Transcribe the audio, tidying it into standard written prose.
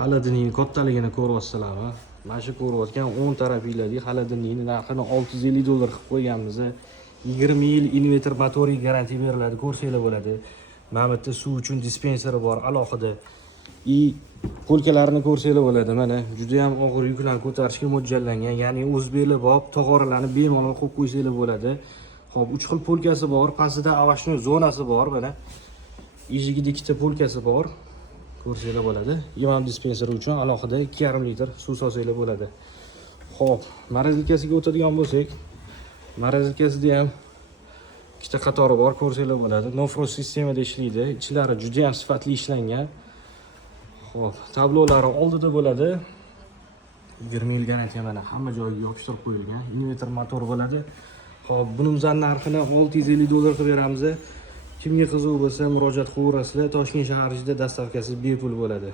Xolodilnikning kattaligini ko'ryapsizlarmi? Mana shu ko'rayotgan 10 tarafiylarli xolodilnikning narxini $650 qilib qo'yganmiz. 20 yil inverter motoriga garantiya beriladi, ko'rsanglar bo'ladi. Mana bu yerda suv uchun dispenseri bor alohida. Polkalarini ko'rsanglar bo'ladi. Mana juda ham og'ir yuklarni ko'tarishga mo'ljallangan, ya'ni o'zbeklar bop tog'oralarni bemalol qo'yib qo'ysanglar bo'ladi. Xo'p, 3 xil polkasi bor, pastida avashnoy zonasi bor, mana. Eshigida ikkita polkasi bor. Ko'rsanglar bo'ladi. Imom dispenseri uchun alohida 2,5 litr suv solsanglar bo'ladi. Xo'p, morozelkasiga o'tadigan bo'lsak, morozelkasida ham ikkita qatori bor, ko'rsanglar bo'ladi. No frost sistemada ishlaydi. Ichlari juda ham sifatli ishlangan. Xo'p, tablolari oldida bo'ladi. 20 yil garantiya mana hamma joyiga yopishtirib qo'yilgan. Inverter motor bo'ladi. Xo'p, bunimizning narxini $650 qilib beramiz. Kimga qiziq bo'lsa murojaat qilaverasizlar. Toshkent shahar ichida dastavkasi bepul bo'ladi.